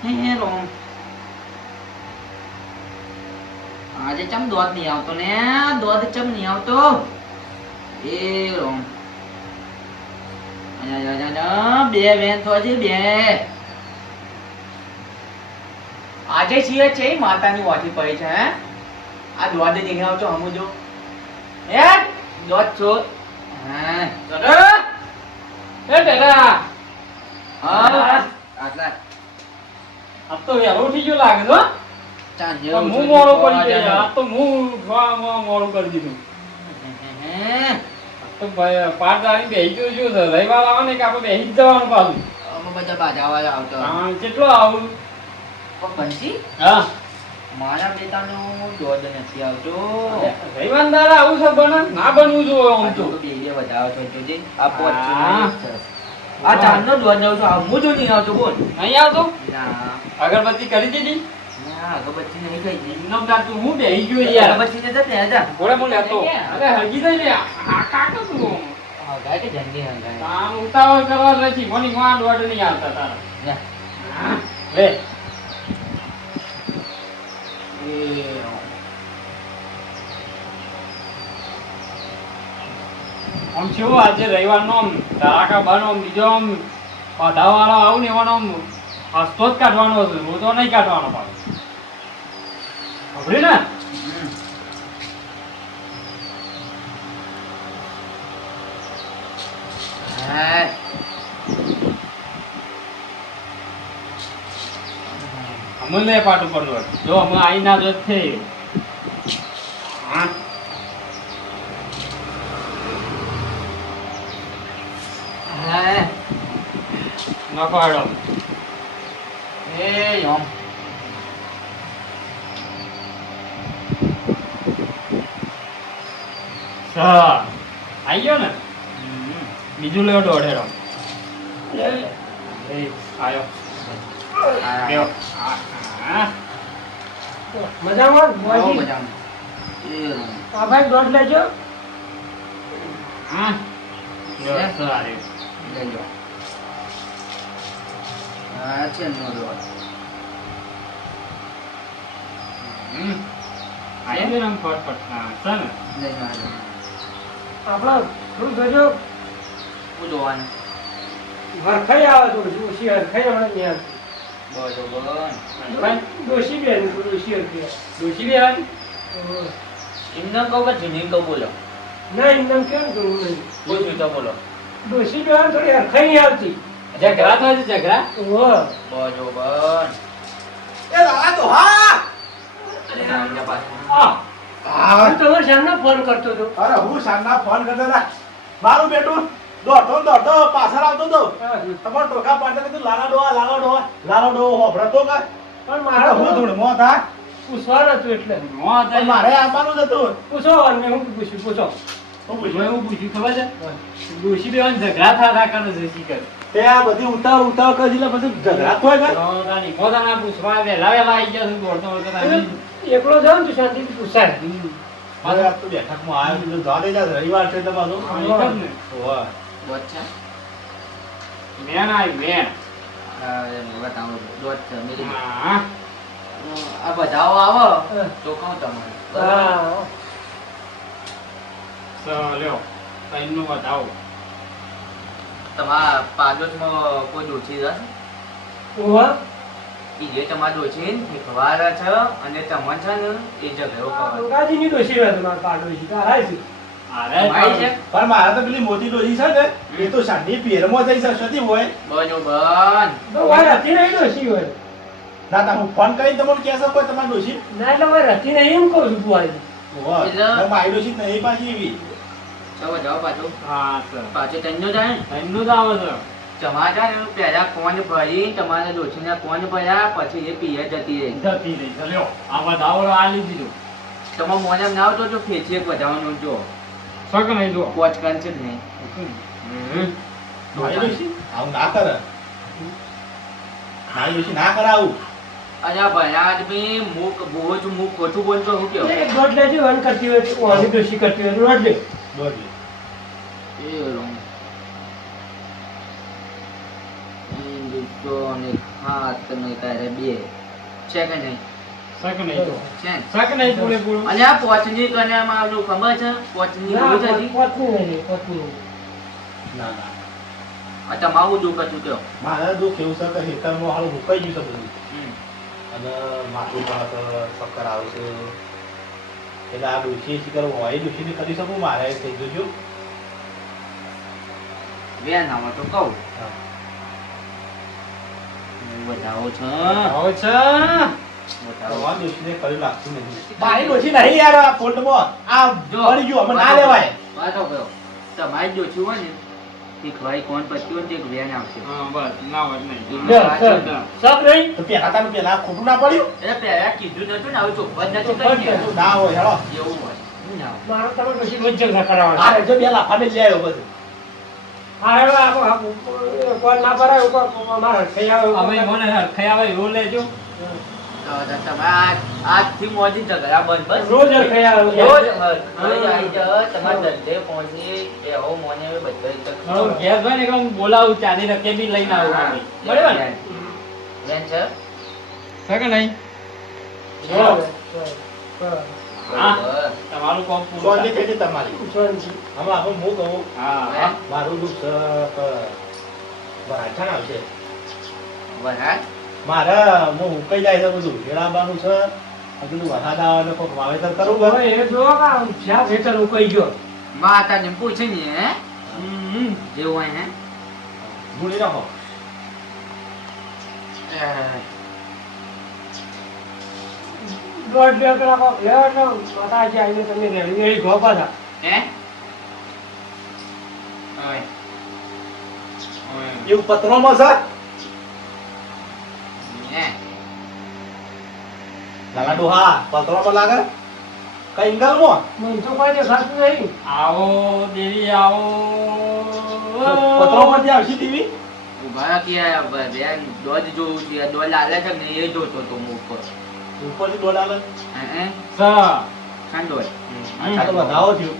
હે રોમ આજે ચમ દોધ નહીં આવતો ને દોધ ચમ નહીં આવતો એ રોમ બે બેન તો હજી બે આજે છીએ છે માતાની વાથી પડી છે હે આ દોધ નહીં આવતો હમુજો હે દોધ છો હા દાદા એ દાદા હા આટલા આ તો વેલો ઉઠી ગયો લાગે છો ચાંદે હું મોડો કરી ગયો આ તો હું મોડો કરી દીધું તો ભાઈ પાટદારી બેહી ગયો છું રવિવાર આવે ને કે આપણે બેહી જ જવાનું પાછું અમે બધા બાજાવા આવતો હા કેટલો આવું પણ બંસી હા મારા બેટાનું દોધ નથી આવતો રવિવાર દાડા આવું છે બને ના બનવું જોઈએ આમ તો બે વધારો છો જોજે આ પોચ હા. આ ચાંદનો દોધ જાવ છું હું જો નહીં આવતો બોલ નહીં આવતો ના અગરબત્તી કરી દીધી ના અગરબત્તી નહીં થઈ ગઈ ઇન્નમ તાર તું હું બેહી ગયો યાર અગરબત્તી ને જતે જા ઘોડે હું લેતો અરે હરગી દઈ લે આ કાકો તું હા ગાય કે જંગી હંગાય આમ ઉતાવળ કરવા નથી કોની માં દોડ નહીં આવતા તારા જા હા લે એ આમ શું આજે રવિવારનો આમ ધડાકા બાનો આમ બીજો આમ પાધાવાળો આવું ને એવાનો આમ હસતો જ કાઢવાનો છે હું તો નહીં કાઢવાનો પાછો ખબરી ને હા અમલ લે પાટ ઉપર જો અમે આઈ ના જોત છે હા હા ના પાડો એ યમ આઈ ગયો ને બીજું લેવો દોઢેરો આયો બેહો. હા મજામાં બહુ મોજી મજામાં એ આ ભાઈ દોઢ લેજો હા જો સારી લઈ લો આ છે નો દોધ આઈ ગયો ને આમ ફટફટ હા ચાલ ને લઈ લો આપણા શું થજો હું જોવાનું હરખાઈ આવે તો ઓછી હરખાઈ હમણાં નહીં આવતી બરોબર ભાઈ ડોશી બેન ડોશી હરખી ડોશી બી આવી એમને કહું કે જૂની કહું બોલો ના એમ કેમ કરવું નહીં કોઈ સુધા બોલો ડોશી બેન થોડી હરખાઈ નહીં આવતી ઝઘડા થાય છે ઝઘડા ઓહો બરોબર એ દાદા તો હા અરે રામજા પાસે હું તમારે સામને ફોન કરતો હતો અરે હું સાંજના ફોન કરતો હતા મારું બેટું દોડતો પાછળ આવતો હતો તમારો ટોકા પાડતો કે તું લાલા ડોહા હોભળતો કે પણ મારે મારે હું ધૂળમાં હતા પૂછવાનું હતું એટલે નો પણ મારે આવવાનું જ હતું પૂછો મેં હું પૂછ્યું પૂછો હું હું પૂછ્યું એવું પૂછ્યું ખબર છે ડોશી બી આમ ઝઘડા થતા કરે છે શીખર તે આ બધી ઉતાવ કરી એટલે પછી ઝઘડા થાય કે તાની મોદાના પૂછવા વેલા આવી ગયા છે દોડતો દોડતો તાની એકલો જાઉં ને તો શાંતિથી પૂછાય મારે આ તો બેઠકમાં આવ્યો તો જા દે જા રવિવાર છે તો પાછું હા, એક જ ને. ઓવા દોધ છે મેન આવી મેન બતાવો દોધ છે મેરી હા આ બધાઓ આવો તો કહું તમારે બરાબર? હા લ્યો કઈનું બતાવો તમારા પાડોશમાં કોઈ ડોશી છે ઓહો ઈ જે તમારા ડોશી ને ખવાર છે અને તમને છે ને એ ઝઘડો કરે ગંગાજીની ડોશી રહે તમારા પાડોશી તારા છે તમારી છે પણ મારે તો પેલી મોટી ડોહી છે ને એ તો સાંજની પેરમાં જઈ શકતી હોય બરોબર તો વાય હતી નહીં ડોશી હોય ના તા હું ફોન કરીને તમને કહેશો કોઈ તમારી ડોશી ના એટલે વાય હતી નહીં એમ કહું છું બુઆજી ઓવા એટલે- મારી ડોશી નહીં પાછી એવી ચાલો જાઓ પાછું હા સર પાછું tenno જાય ને કઈનું જ આવે છે તમારા ને પહેલા કોણ ભરી તમારા ડોશીને કોણ ભર્યા પછી એ પિયર જતી રહી જતી રહી છે લ્યો આ બતાવો આ લીધી દીધું તમારા મોને ના આવતો જો ફેંચી એક વધારવાનું જો સક નહીં જો પોચ કંચ જ નહીં મારી ડોશી આવું ના કરે મારી ડોશી ના કરે આવું અલ્યા ભયા બી મુક બોજ મુક ખોટું બોલતો હું કયો એક દોઢ લેજો વન કરતી હોય તો ઓની ડોશી કરતી હોય તો દોઢ લે બોલી એ રોંગ તો ને હાથ ને તારે બે છે કે નહીં શક નહીં તો છે ને? શક નહીં પૂરેપૂરું અને આ પોચની કન્યામાં આવું ખબર છે પોચની ના, હોય છે હજી? પત્ની નહીં, પત્ની નહીં. ના ના આ તમારું દુઃખ હતું કયો મારે દુઃખ એવું છે કે હેતરમાં હાલ મુકાઈ ગયું છે બધું હમ. અને માથું પણ ચક્કર આવે છે એટલે આ ડોશી શીખર હોય ડોશીને કરી શકું મારે થઈ ગયું વેન આવો તો કહું હા. વધાવો છે આવો છે વધાવો ભગવાન ડોશીને કર્યું લાગતું નથી મારી ડોશી નહીં યાર આ ફોલ્ટમાં આ જો પડી ગયું અમે ના લેવાય વાતો કયો તમારી જો છું હોય ને તે ખવાઈ કોણ પત્યું ને તે વેન આવશે હા બસ ના વાત નહીં લે, સર. સબ નહીં? તો પેલા તારું પેલા ખોટું ના પડ્યું એટલે પહેલા કીધું નતું ને આવું ચોખ્ખું જ નતું ચોખ્ખું જ કહી નતું. ના હોય હેડો એવું હોય હું ના હોય. મારે તમે પછી વજ્જલ કરાવવાનું. આ જો બે લાફાને લઈ આવ્યો બધું હા, હેડો, કોણ ના ભરાય, ઉપર મારે થઈ આવે, ઉપર અમે મને હરખાઈ આવે એવું લેજો તો તમે આજથી મોજી ઝઘડા બંધ બસ રોજ હરખાઈ આવે. રોજ હરખાઈ આવી જાઓ, તમારા ધંધે પહોંચી બેહો મોને બધો મારું ઘેર હોય ને કે હું બોલાવું ચાની રકે બી લઈને આવું મમ્મી. બરાબર ને વેન છે છે કે નહીં બરાબર. હા તમારું કામ પૂરું શાંતિ થાય. થઈ ગઈ તમારી શાંતિ. હવે આપણે હું કહું હા મારું દુઃખ છે કે વરાછા આવશે વરાળ મારે હું ઉકાઈ જાય છે બધું ખેડાવાનું છે બધું વરસાદ આવે એટલે કોઈક વાવેતર કરવું હવે પડે. એ જો કે આમ જ્યાં ખેતર ઉકાઈ ગયો. માતાને પૂછે ને હે હમ. જેવું હોય હે ભૂલી નાખો દોઢ બે કલાક લેવા એટલે માતાજી આવીને તમે રેડી રેડી ઘો પાછા. હે ઓય એવું પત્રોમાં છે હે લાલા ડોહા પત્રોમાં લાગે કઈ ઇંગલમાં મને તો કોઈ દેખાતું નહીં. આવો દેવી આવો પત્રોમાં ત્યાં આવશે ટીવી ઉભા કે બેન દોધ જોવું છે દોધ લાલે છે ને એ જોતો તો હું ઉપર ઉપરથી દોડ આવે હે સા ખાંડોય આ તો વધાવો થયું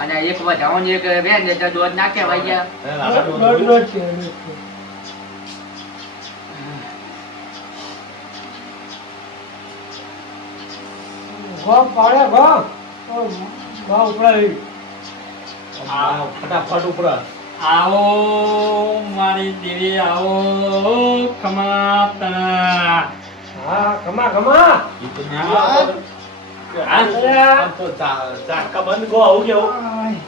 અને એક વધાવો ને એક બેન એટલે દોધ ના કહેવાય ગયા હે, લાલા દોઢ ડોહા દોઢ છે, દોઢ છે. ઘો પાડે ઘો. ઓ, ઘો ઉપડાવી. આ ફટાફટ ઉપર આવો મારી દેવી આવો ખમા તના હા, ઘમા ઘમા. ઈ તો બીજું આપણે અરે, તો ચાટકા બંધ ગો આવું કેવું આય.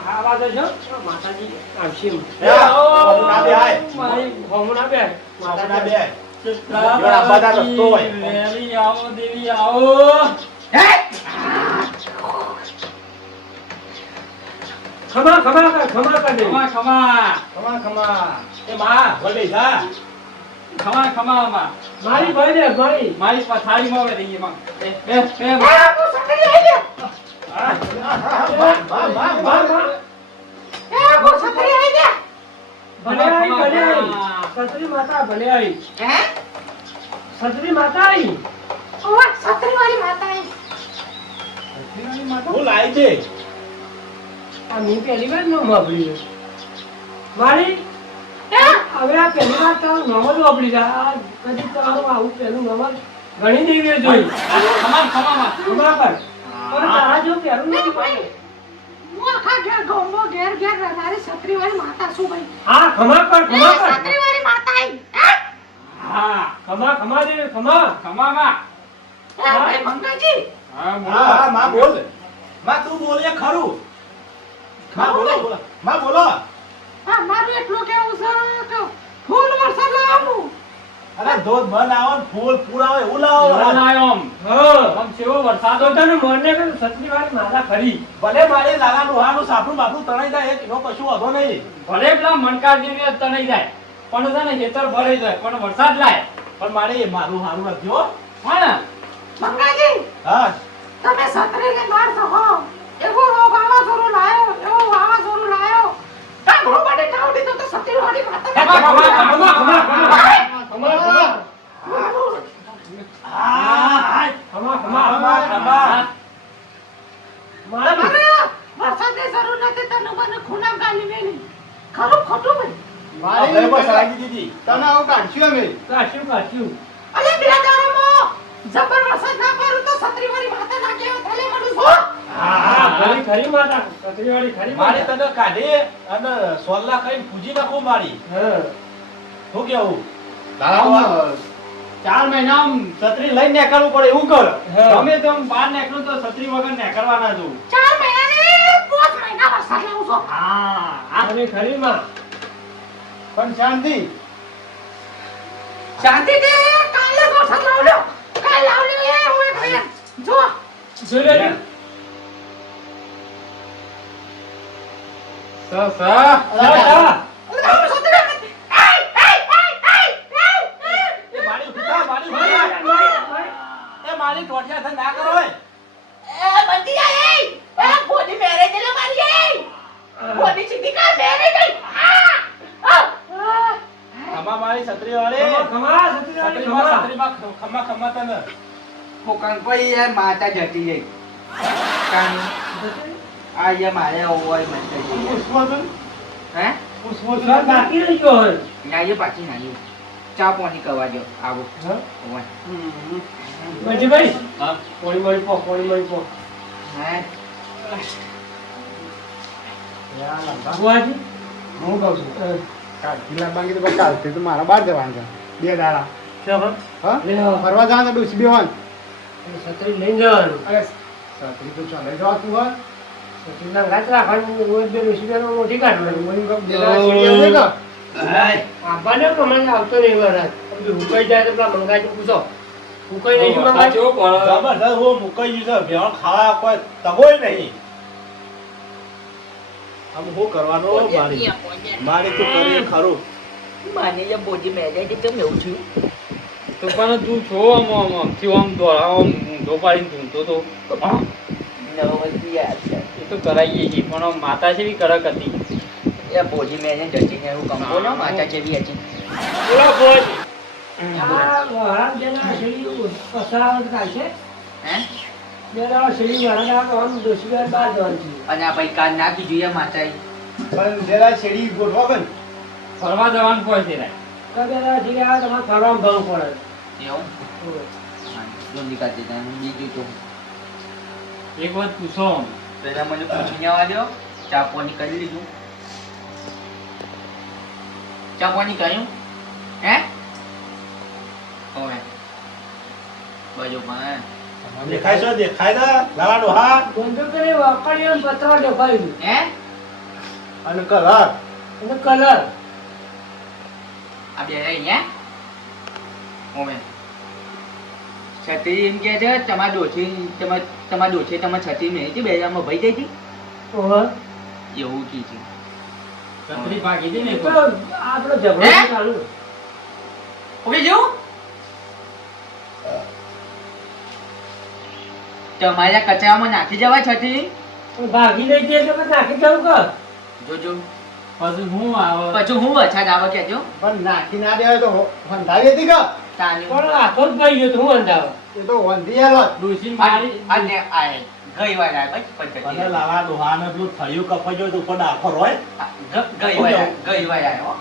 આ બાજુ જો, માતાજી આવશે એમ. એ, બાબુ ના બે હાય. મારી ઘોમું ના બે. બાબુ ના બે હાય. ચિત્રા બધા રસ્તો હોય. વેલી આવો દેવી આવો ખમા ખમા કર, ખમા કર દે. ખમા ખમા ખમા ખમા એ માં વડે જા ખમા ખમા માં મારી ભાઈ દે મારી. મારી પથારીમાં આવે રહી માં બે બા, બા. ભલે આવી, ભલે આવી. સતરી માતા ભલે આવી. સતરી માતા આવી. હું લાઈ છે આ મેં પહેલી વાર નામ વાપર્યું. મારી હવે આ પહેલી વાર તારું નામ જ વાપરી છે. આ કદી તારું આવું પહેલું નામ જ ઘણી દેવીઓ જોઈ. ખમા ખમા માં ખમા કર. પણ તારા જેવું પહેલું નથી પાડ્યું. હા, ખમા કર, ખમા કર. હા ખમા ખમા દે, ખમા. ખમા માં હા હા બોલો હા માં બોલ માં તું બોલ એ ખરું માં બોલો બોલો માં બોલો અરે ધોધ બંધ આવો ને ફૂલ પૂરા હોય એવું લાવો એવો લાયો આમ. હા. આમ કેવો વરસાદ તો તને મોરને કહ્યું, સતરી વાળી માતા ખરી. ભલે મારી લાલા ડોહાનું સાપડું બાપડું તણાઈ જાય એનો કશું વાંધો નહીં ભલે પેલા મણકા જેવી તણાઈ જાય પણ છે ને ખેતર ભરાઈ જાય પણ વરસાદ લાય પણ મારે મારું હારું રાખજો હા ને હા તમે સતરીને બાર છો હો એવો વાવાઝોડું લાયો એવો વાવાઝોડું લાયો ટાંગરો બાડે ટાવડી તો સતરી વાળી માતા ખમા ખમા ખમા ખમા ખમા ખમા. હા ખમા ખમા. ખમા ખમા મારી. તમારે વરસાદની જરૂર નથી તને મને ખૂણા ગાલી મેલી ખરું ખોટું ભાઈ આપણે પણ સળાગી દીધી. કાશ્યું કાશ્યું અલે બે દાડામાં જબર વરસાદ ના પડ્યો તો છત્રીવાળી માતા ના કેવો થલે મળું છું હા ખરી ખરી માતા છત્રીવાળી ખરી મારી માતા. તને કાઢી અને સોલ્લા ખાઈને પૂજી નાખું મારી. હા શું કેવું? આમ 4 મહિના આમ છત્રી લઈને નીકળવું પડે એવું કર. હા. ગમે તેમ બહાર નીકળું તો છત્રી વગર નીકળવાના જવું. 4 મહિના ને 5 મહિના વરસાદ લાવું છું હા ખરી ખરી માં પણ શાંતિ. શાંતિ દે કાલે વરસાદ લાવલ્યો કાલે લાવલ્યો એ હોય ભાઈ જો જોઈ લેજો. સા હા, એ મારી ઉઠી થા, મારી ઉઠી થા. એ મારી ટોટિયા થા ના કરો એ. ખમા મારી છત્રી વાળી. ખમા છત્રીવાળી ખમા. છત્રીમાં ખમા ખમા તને. કોઈ યાર માતા જતી જઈ આ યાર મારે હોય મત પુષ્પોદન? હે પુષ્પોત્સવ બાકી રહી ગયો હોય. નાઈએ પાછી નાઈએ ચા પાણી કરવા દો આવો હા? હોય બંટીભાઈ, હા. પોણી મળી પો, પોણી મળી પો. હે બુઆજી? હું કહું છું હા. કાલથી બાકી તો કાલથી તો મારા બહાર જવાનું છે 2 દાડા ચાલો. હા લે આવો. ફરવા જવાનું ડૂસી બેવાન છત્રી લઈને જવાનું. અરે છત્રી તો ચાલે જવાતું હોય છત્રીના ગાંઠ રાખવાનું, રોજ બે રૂપિયાનો મોટી કાઢવાની. મને કહું 2 દાડા સીડી આવશે કે? આબાને પ્રમાણે આવતો નહીં વરસાદ. બધું હુકાઈ જાય તો પેલા મંગાજી પૂછો. હુકાઈ નહીં તો મંગાજી. કેવો પડે જબરદસ્ત હું મુકાઈ ગયું છે. ભેણ ખાવા કોઈ તગોય નહીં. આમ શું કરવાનું મારી? મારી તું કરી ખરું. માને જે બોજી મેલે છે કેમ એવું થયું તો પણ તું છો આમથી આમ દોડાવ આમ ઊંધો પાડીને ઊંધો તો નવવતી યાર છે એ તો કરાઈએ છીએ પણ આમ માતા જેવી કડક હતી. એ બોજી મેલે જતી ને એવું કંકો ના માતા જેવી હતી બોલો બુઆજી. આ વરાળ જેના શેરી પસારાવટ થાય છે. હે બે દાડા શેરી વરાળ આવે તો આમ ડોશીબાઈ બહાર જવાનું છે. અને આ ભાઈ કાલ નાખી જોઈએ માતા પણ 2 દાડા સીડી ગોઠવા કે ફરવા જવાનું પડે છે રે. તો બે દાડા ઠીક આવે તમારે ફરવામાં ભાવ પડે. એવું જલ્દી કાઢી દે બીજું તો એક વાત પૂછો આમ. પેલા મને પૂછીને આવવા દો ચા પાણી કરી લીધું ચા પાણી કર્યું હે ઓય બાજુ પણ દેખાય છે? દેખાય છે? લાલા ડોહા. બંધો કરી વાકડીઓ ને પતરા દેખાયું હે અને કલર અને કલર. આ બે અહીંયા ઓમે છત્રી એમ કે છે તમારા ડોછી તમારી છત્રી મેં હતી બે હજારમાં ભાઈ ગઈ હતી ઓહો. એવું કી છે છત્રી ભાગી હતી ને એ એક તો વાર. આપણો ઝઘડો હે? ચાલુ. ઓકે જેવું તમારા કચરામાં નાખી જવાય છત્રી પણ ભાગી લઈ જઈએ તો પછી નાખી જવું કર. જોજો પછી હું આવે પછી હું વરસાદ આવે કેજો પણ નાખી ના દેવાય તો વંધાવી હતી કે તાની પણ હાથો જ ભાઈ ગયો તો હું અંધાવ. એ તો વંધી આલો ડોશી મારી અને આ ગઈ વાર આવે પછી અને લાલા ડોહાને પેલું થળિયું કપાઈ ગયું તો ઉપર ડાખો રોય. ગઈ વાર આવ્યો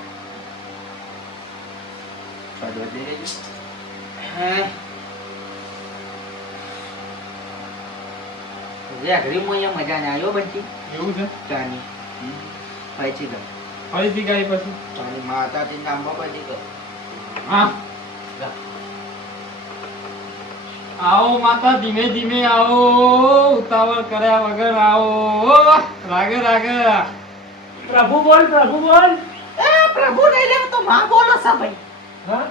છોડો દે હે રેગરીમાં અહીંયા મજા ના આવ્યો બંટી એવું છે ચાની પછી ગયો ફરીથી ગાય પછી ચાની માતાથી નાંબો પછી ગયો હા આવો માતા ધીમે ધીમે આવો ઉતાવળ કર્યા વગર આવો રાગે રાગે પ્રભુ બોલ, પ્રભુ બોલ. એ પ્રભુ નહીં લેવ તો માં બોલો છે ભાઈ હા?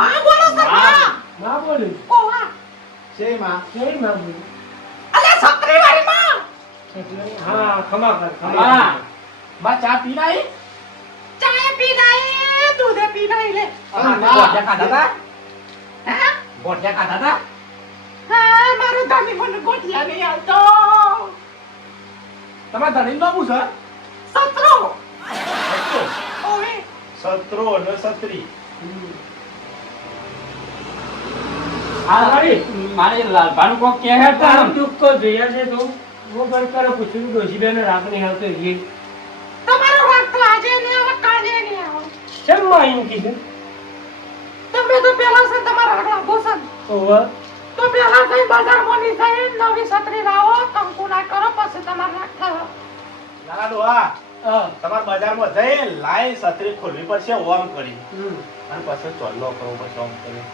માં બોલો છે માં ના બોલ્યું. કોવા છે માં કેવી માં બોલ્યું? અલે છત્રીવાળી માં હા, ખમા કર, ખમા હા કર. બા ચા પી નાઈ ચાય પી નાઈ દૂધ પી નાઈ લે ગોઠિયા ખાધા તા હે ગોઠિયા ખાધા તા હા મારું ધણી મને ગોઠિયા નહીં આવતો તમારા ધણીનું નામ શું છે? સત્રો ઓવે સત્રો અને છત્રી. હા, વાળી. મારે લાલભાનું કોક કહે હતા તારું આમ. દુઃખ તો જોયા છે તું. હું પણ તારે પૂછ્યું ડોશીબેન રાખ નહીં આવતો એ. તમારો વાગ તો આજે નહીં આવે કાલે નહીં આવે કેમ માં કીધું તમે તો પેલા છે તમારા આગળ આવો છે ઓવા તો પેલા કઈ બજારમાં ની જઈ નવી છત્રી લાવો કંકુ ના કરો પછી તમારે રાખતા લાલા ડોહા હા તમારે બજારમાં જઈ લાઈ છત્રી ખોલવી પડશે ઓમ કરી હમ. અને પછી ચોલ્લો કરવો પડશે ઓમ કરી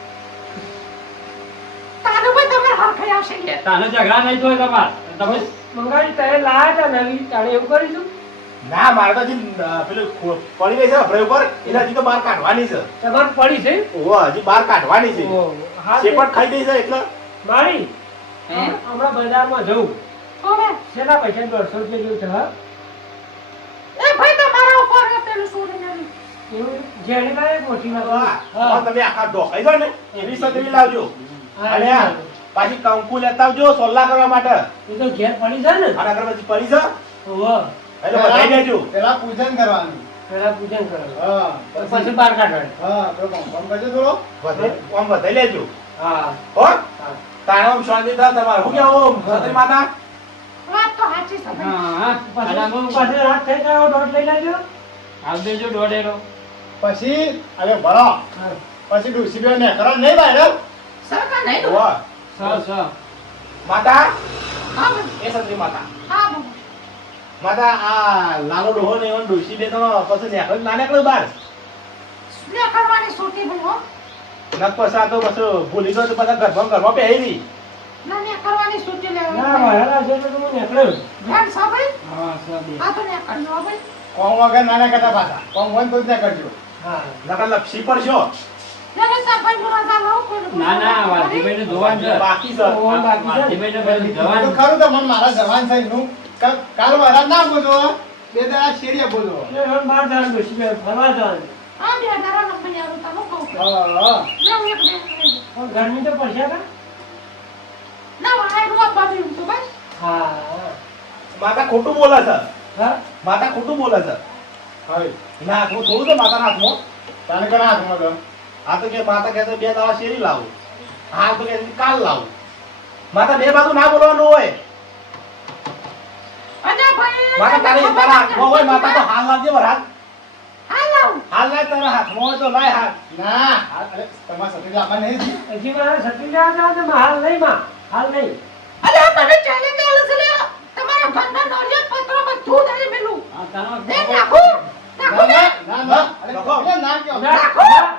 તારે ભાઈ તમે હરખાઈ આવશે કે તાને ઝઘડા નહીં થાય તમાર તમે મંગાવી તારે લાયા હતા નવી તારે એવું કરીશું ના મારે તો હજી પેલું પડી રહી છે અભરાઈ ઉપર એને હજી તો બહાર કાઢવાની છે તમારે પડી છે ઓહો હજી બહાર કાઢવાની છે ઓહો. હા શેપટ ખાઈ દઈ છે એટલે મારી હે? હમણાં બજારમાં જવું હવે શેના પૈસા 150 રૂપિયા જેવું છે હા એ ભાઈ તમારા ઉપર હે પેલું છોડીને એવું જેને કાંઈ મોટી વાત હા, હા પણ તમે આખા ઢોકાઈ જાઓ ને એવી છત્રી લાવજો હા, અને હા. પાછી કંકુ લેતા આવજો સોલ્લા કરવા માટે એ તો ઘેર પડી જાય ને અને આગળ પછી પડી છે ઓહો. એટલે બધાઈ દેજો પેલા પૂજન કરવાનું પેલા પૂજન કરવાનું હા પછી બહાર કાઢવાનું હા તો કોમ કરજો થોડો આમ વધાઈ લેજો હા હો હા. તાણે આમ શાંતિ થાય તમારે હું કેવું છત્રી માતા વાત તો સાચી છે ભાઈ હા પાછું પાછળ હાથ થઈ જાય દોઢ લઈ લેજો હાલ દેજો દોઢેરો પછી હવે ભરો હા. પછી ડુસી બે ને કરો નહીં બહાર સરકાર નહીં ઓહો સ માતા હા ભાઈ એ છત્રી માતા હા ભાઈ માતા આ લાલો ડોહો ને એવન ડોસી બે તો પછી નીકળે ના નીકળે બહાર ને કરવાની છૂટી ભાઈ હો નક પછી આ તો બસ ભૂલી ગયો તો બધા ઘરમાં પહેરી ના ને કરવાની છૂટી ના લેવાની મારા છે તો હું નીકળ્યો ધ્યાન સા ભાઈ હા સ આ તો ને કરજો ભાઈ કોમ વગર નાના કરતા પાછા કોમ હોય તો જ ના કરજો હા નકર લપસી પડશો જલે સા ભાઈ મુરાદા લાવ કોઈ ના ના વાજીભાઈને જોવાનું છે બાકી છે ઓહો, બાકી છે ને. વાજીભાઈને પેલું તો જવાનું ખરું તો મને મારા જવાન થઈ હું કાલ વરા ના બોલો બે દાડા શેરીએ બોલો એટલે હવે બહાર જવાનું ડોશી બે ફરવા જવાનું આ બે દારા નંબર યાર તમે કહું હા ના એક બે પણ ગરમી તો પડશે કા ના વાય રો બાબી તો બસ હા માતા ખોટું બોલે છે હા માતા ખોટું બોલે છે હવે ના હાથમાં થોડું તો માતાના હાથમાં તાને કરા હાથમાં તો આ તો કે માતા કહે છે બે દાડા શેરી લાવું હાલ તો કે કાલ લાવું માતા બે બાજુ ના બોલવાનું હોય અને ભાઈ માતા તારા હાથમાં હોય માતા તો હાલ લાવજે વરાત હાલો હાલ લાય તારા હાથમાં હોય તો લાય હાથ ના અરે તમારા સાથે લાવવા નહીં હજી મારે છત્રી લેવા જાવ તો હાલ નહીં માં હાલ નહીં અરે મને ચેલેન્જ આલે છે લે તમારા ઘરના નોરિયત પત્રો બધું દઈ મેલું આ તારો દે નાખો નાખો ને ના ના અરે લખો. પેલા ના કયો ના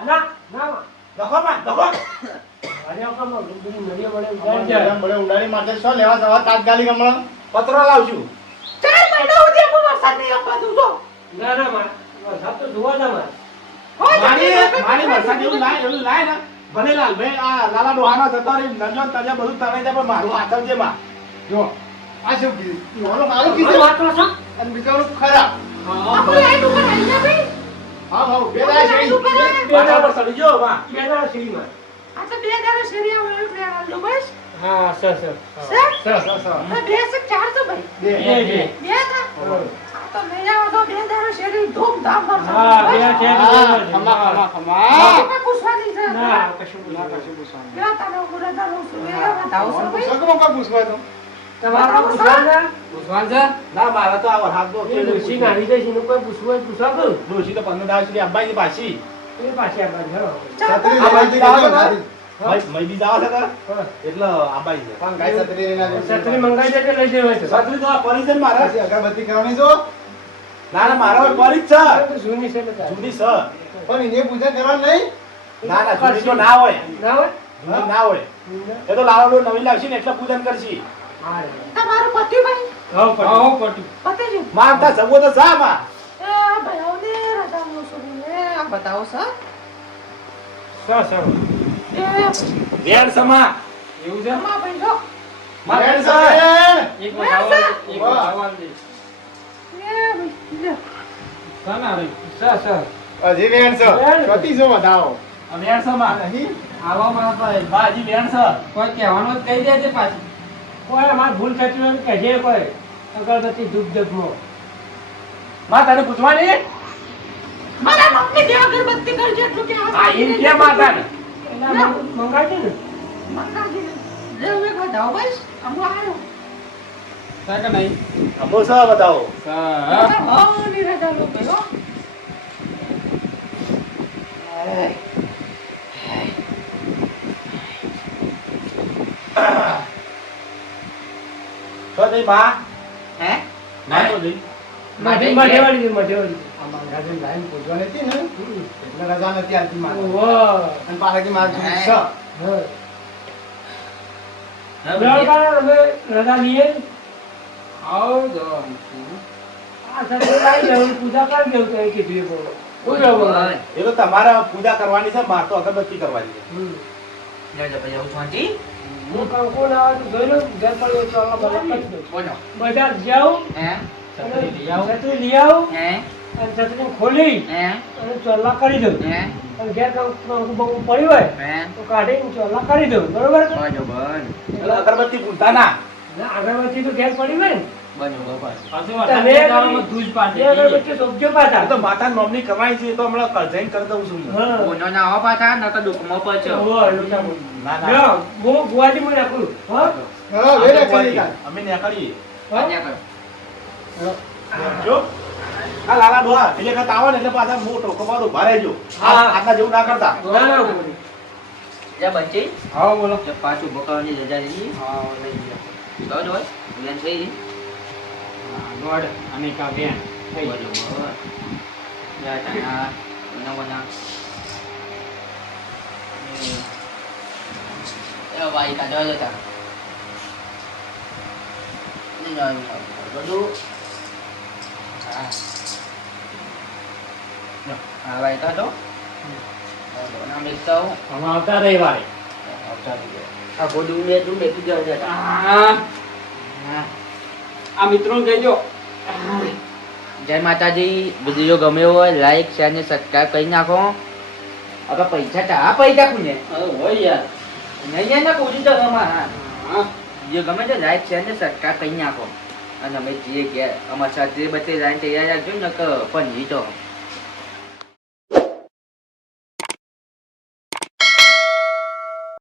ના ના માં લખો માં લખો અરે ઓકામાં રૂબરૂ નળીઓ મળે અમારે ઉડાડી જાય. બળે ઉડાડી માટે શું લેવા જવા તાત્કાલિક હમણાં પત્રો લાવશું 4 મહિના સુધી હું વરસાદ નહીં આપવા દઉં છો ના ના માં વરસાદ તો જોવા ના માં મારી વરસાદ એવું લાય ને ભલે લાલ ભાઈ આ લાલા ડોહાનો જતો રહી નજો તજે બધું તણાઈ જાય પણ મારું હાથ છે માં જો આ શું કીધું ઓલો મારું મારી કીધું વાત કરો છો અને બીજાનું ખરાબ આપણે લાઈટ ઉપર આવી ગયા ભાઈ હા હા બે દાડા શેરી પાછા પર સડી ગયો માં બે દાડા સીડીમાં આ તો બે દાડા શેરીયા હોય એટલે આલો બસ હા સર સર સર સર આ બે છે ચાર તો ભાઈ બે બે બે બે હતા આ તો લઈ આવો તો બે દાડા શેરી ધૂમધામ વરસાદ હા બે બસ. છે ખમા આપણે પૂછવાની છે ના કશું ના ના કશું પૂછવાનું પેલા તારો મુરાદા લો છું એ બતાવો છો ભાઈ સગમાં કોઈ પૂછવા તો તમારા પૂછવાના પૂછવાનું છે ના મારા તો આ હાથ એ ડોશી નાવી દે છે કોઈ પૂછવું હોય પૂછવા દો ડોશી તો 15 દાડા સુધી અંબાઈ પાછી એ પાછી આ બાજુ છત્રી આ લેવા બાજુ આવો જઈ ને? મૈદી જાવ છે તાર? એટલે આબાઈ છે પણ ગાય છત્રી લઈને આવી. છત્રી મંગાઈ દેજો લઈ જવાય તો છત્રી તો આ પડી છે ને મારા પછી અગરબત્તી કરવાની છો ના ના મારા હોય પડી જ છે તો જૂની છે બધા જૂની છે પણ એને પૂજા કરવાનું નહીં ના ના જૂની તો ના હોય ના હોય જૂની ના હોય એ તો લાલો નવી લાવશી ને એટલે પૂજન કરશી હા તમારું પત્યું ભાઈ હા પડી આવો પટી પતી ગયું માનતા જવો તો જા માં એ ભાઈ આવને રજા લો છું એ આ બતાવો સર સર સર એ વેણ સમા એવું છે માં ભાઈ જો વેણ સર છે એક બતાવવાનું એક વાહ. બતાવવાનું દે એ ભાઈ લે કાના રે સર સર હજી વેણ છો વેણ. ચોથી છો બતાવો આ વેણ સમા નહીં આવા મારા ભાઈ બા હજી વેણ છે કોઈ કહેવાનું જ કહી દેજે પાછી કોઈ અમાર ભૂલ થતી હોય કે જે કોઈ અગરબત્તી ધૂપ ધૂપમાં માં તને પૂછવાની મારા મમ્મી બે અગરબત્તી કરજો એટલું કે આ ઈન કે માતા ને એટલે મંગાવી ને મંગાજી લેવું એક બતાવો બસ અમો આવ્યો છે કે નહીં અમો છે બતાવો હા હા ની રજા લો ભાઈ હો તો નહીં બા હે ના તો નહીં મઢેવાળી મઢેવાળી આ મંગાજી લાઈન પૂછવાની હતી ને એટલે રજા નથી આવતી મારે ઓહો અને પાછળથી મારે જોઈ છે હા લડકા અમે રજા લઈએ આવો જો આ સાથે લાવી દેવું પૂજા કરી દેવું તો એ કીધું એ બોલો શું જવું એ તો તમારે પૂજા કરવાની છે મારે તો અગરબત્તી કરવાની છે જજો પછી આવું શાંતિ હું કંકુ ના આવે તો જોઈ લઉં ઘર પડ્યો તો અલ્લાહ ભલા કરી દઉં બોલો બજાર જાઉં હે છત્રી લઈ આવો. છત્રી લઈ આવું હે અને છત્રી ખોલી હે અને ચોલ્લા કરી દઉં હે અને ઘેર કંકુ બહુ પડ્યું હોય હે તો કાઢીને ચોલ્લા કરી દઉં બરોબર છે? બરોબર એટલે અગરબત્તી ભૂલતા ના ના આગળથી તો ઘેર પડી હોય ને બરોબર પાછું તમે અટાણે દૂધ જ બે પાડે. અગરબત્તી સોંપજો પાછા. એ તો માતા નોમની કરવાની છે એ તો હમણાં કરજાઈને કરી દઉં છું હું. હા. બોનો ના આવો પાછા ન તો દુઃખમાં પડશો ઓહો, લોચા બોલ. ના ના લ્યો, હું ગુવાહાટી માં નાખું. હો? હા વેરે કરી કાઢ. અમે નીકળીએ હો? અહીંયા કર. જો આ લાલા ડોહા એટલે કે આવો ને એટલે પાછા મોટો કપાળો ઉભા રહેજો હા. આટલા જેવું ના કરતા ના, ના, બોલ. જા બચ્ચી આવો બોલો. જો પાછું બકાવાની રજા લીધી આવો લઈ ગયા. તો જો બેન થઈ ગઈ હા, દોઢ અને કા બેન થઈ ગઈ. બરોબર જા તાના બના બના એ ભાઈ કાઢો જતા નહીં જાય બધું હા હા ભાઈ કાઢો ના મિક્સતા હું અમે આવતા રવિવારે. આ બધું બેઠું જાવ જતા આ આ મિત્રોને કહેજો. જય માતાજી વિડીયો ગમ્યો હોય લાઈક શેર ને સબસ્ક્રાઇબ કરી નાખો હવે પૈસા ચા પૈસા કુને અરે હોય યાર. નહીં ના કોજી તો અમારા હા. જે ગમે તે લાઈક શેર ને સબસ્ક્રાઇબ કરી નાખો અને અમે જઈએ કે અમારા સાથે બતે લાઈન તૈયાર રાખજો ને કે પણ તો